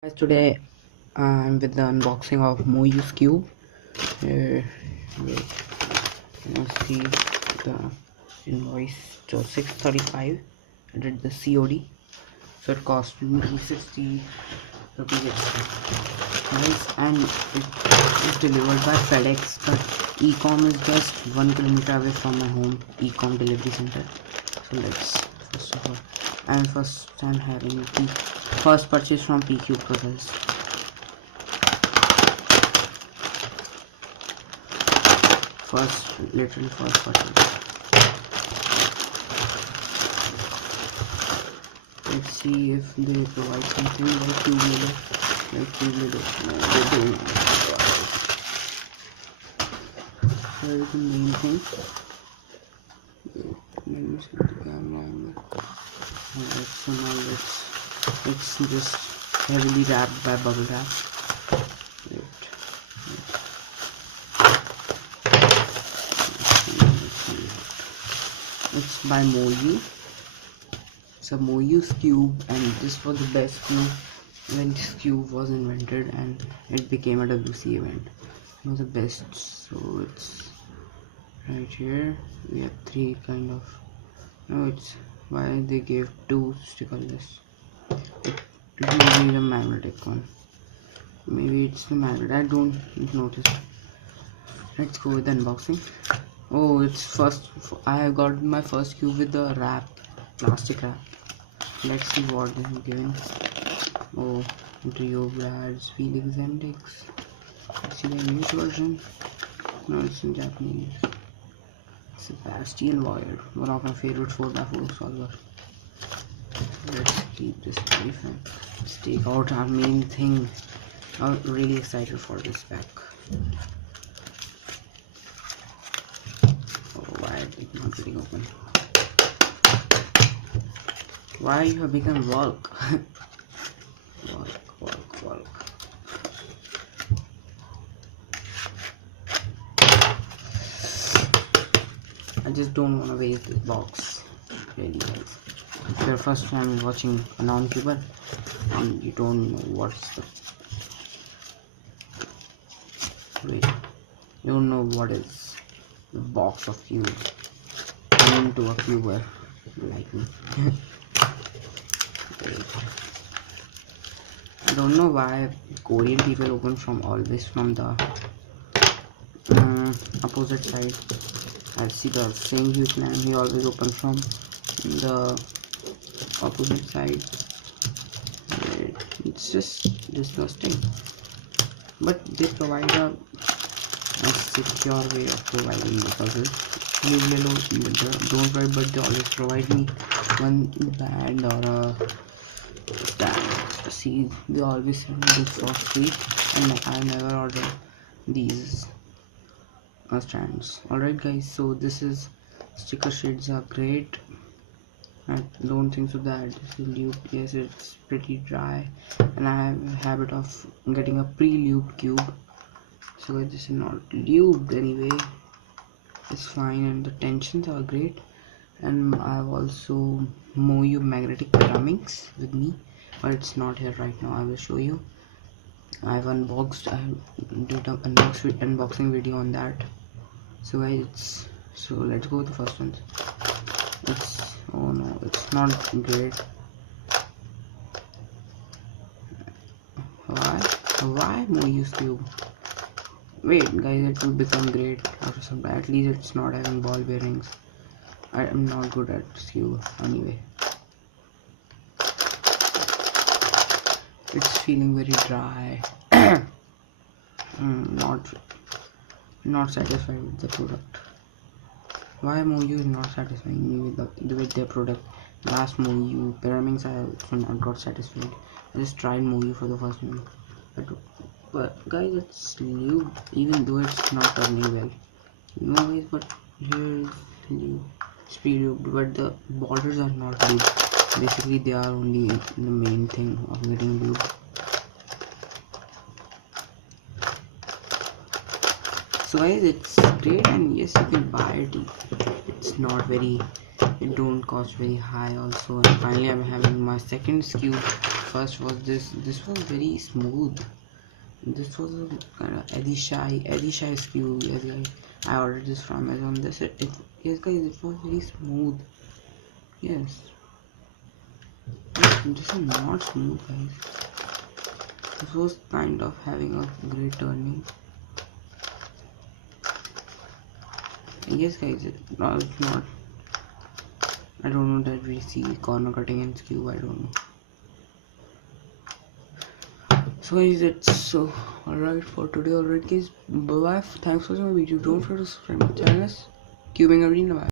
Guys, today I'm with the unboxing of MoYu skewb. Here, wait, you can see the invoice. So 635. I did the COD, so it cost me 60 rupees extra. Nice, and it is delivered by FedEx. But e-com is just 1 kilometer away from my home. E-com delivery center. So let's first of all, I'm having the first purchase from Pcubed puzzles. Literally first purchase. Let's see if they provide something like Pcubed. No, they don't. Here is the main thing. Let me set the camera angle. Alright, so now it's just heavily wrapped by bubble wrap. It's by MoYu. It's a MoYu skewb, and this was the best skewb when skewb was invented and it became a WC event. It was the best. So it's right here. We have three kind of. No, it's why they gave two stickerless. It may be the magnetic one. Maybe it's the magnet. I don't notice. Let's go with the unboxing. Oh, it's first. I have got my first cube with the wrap, plastic wrap. Let's see what they have given. Oh, Trio Brad's Felix Index. Let's see the English version. No, it's in Japanese. Sebastian Void, one of my favorite 4x4 solver. Let's keep this very fun. Let's take out our main thing. I'm really excited for this pack. Oh, why is it not getting open? Why you have become Volk? Volk. I just don't want to waste this box. Really, guys. If you're first time watching a non-cuber and you don't know what's the you don't know what is the box of cube. I'm into a cuber like me. I don't know why Korean people open always from the opposite side. I see the same Vietnam, he always opens from the opposite side. It's just disgusting, but they provide a secure way of providing the puzzle. Don't worry, but they always provide me one band or a stand. See, they always send me this for free, and I never order these stands. Alright guys, so this is sticker sheets are great. I don't think so that this is lubed. Yes, it's pretty dry, and I have a habit of getting a pre-lubed cube. So guys, this is not lubed anyway. It's fine, and the tensions are great. And I have also MoYu magnetic ceramics with me, but it's not here right now. I will show you. I've unboxed. I did an unboxing video on that. So guys, let's go with the first one. Oh no, it's not great. Why MoYu skewb? Wait guys, it will become great after some time. At least it's not having ball bearings. I am not good at skewb anyway. It's feeling very dry. Not satisfied with the product. Why MoYu is not satisfying me with their product? Last MoYu pyramids I got satisfied. I just tried MoYu for the first time, but guys, it's lubed, even though it's not turning well. No guys, but here is lubed. It's pre-lubed, but the borders are not lubed. Basically, they are only the main thing of getting lubed. So guys, it's great, and yes, you can buy it. It's not very, it don't cost very high also. And finally I'm having my second skewb first was this. This was very smooth. This was a kind of Eddie Shai skewb. Yes guys, I ordered this from Amazon. Yes guys, it was very smooth. Yes, this is not smooth guys. This was kind of having a great turning. Yes guys, it's not. I don't know that we see corner cutting in skewb. I don't know. So guys, that's so alright for today. Alright guys, bye bye. Thanks for watching my video. Don't forget to subscribe my channel. Cubing Arena. Bye.